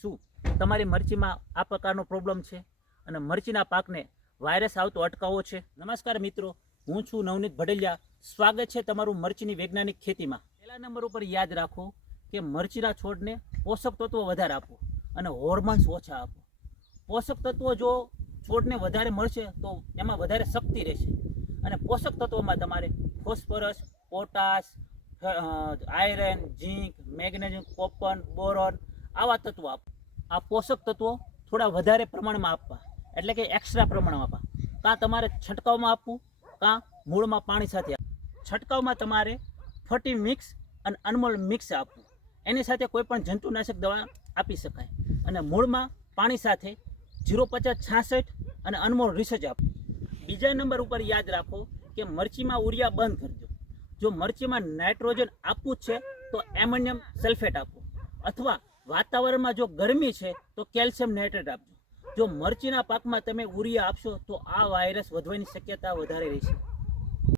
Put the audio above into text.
શું તમારી મરચીમાં આ પ્રકારનો પ્રોબ્લેમ છે અને મરચીના પાકને વાયરસ આવતો અટકાવવો છે? નમસ્કાર મિત્રો, હું છું નવનીત ભડેલિયા. સ્વાગત છે તમારું મરચીની વૈજ્ઞાનિક ખેતીમાં. પહેલા નંબર ઉપર યાદ રાખો કે મરચીના છોડને પોષક તત્વો વધારે આપો અને હોર્મોન્સ ઓછા આપો. પોષક તત્વો જો છોડને વધારે મળશે તો એમાં વધારે શક્તિ રહેશે અને પોષક તત્વોમાં તમારે ફોસ્ફરસ, પોટાશ, આયરન, ઝીંક, મેગ્નેશિયમ, કોપર, બોરોન આવા તત્વો આપો. આ પોષક તત્વો થોડા વધારે પ્રમાણમાં આપવા, એટલે કે એક્સ્ટ્રા પ્રમાણમાં આપવા. કાં તમારે છંટકાવમાં આપવું, કાં મૂળમાં પાણી સાથે આપવું. છંટકાવમાં તમારે ફર્ટી મિક્સ અને અનમોલ મિક્સ આપવું. એની સાથે કોઈ પણ જંતુનાશક દવા આપી શકાય અને મૂળમાં પાણી સાથે 050-66 અને અનમોલ રિસર્ચ આપવું. બીજા નંબર ઉપર યાદ રાખો કે મરચીમાં ઉરિયા બંધ કરજો. જો મરચીમાં નાઇટ્રોજન આપવું જ છે તો એમોનિયમ સલ્ફેટ આપો, અથવા વાતાવરણમાં જો ગરમી છે તો કેલ્શિયમ નાઇટ્રેટ આપજો. જો મરચીના પાકમાં તમે ઉરિયા આપશો તો આ વાયરસ વધવાની શક્યતા વધારે રહેશે.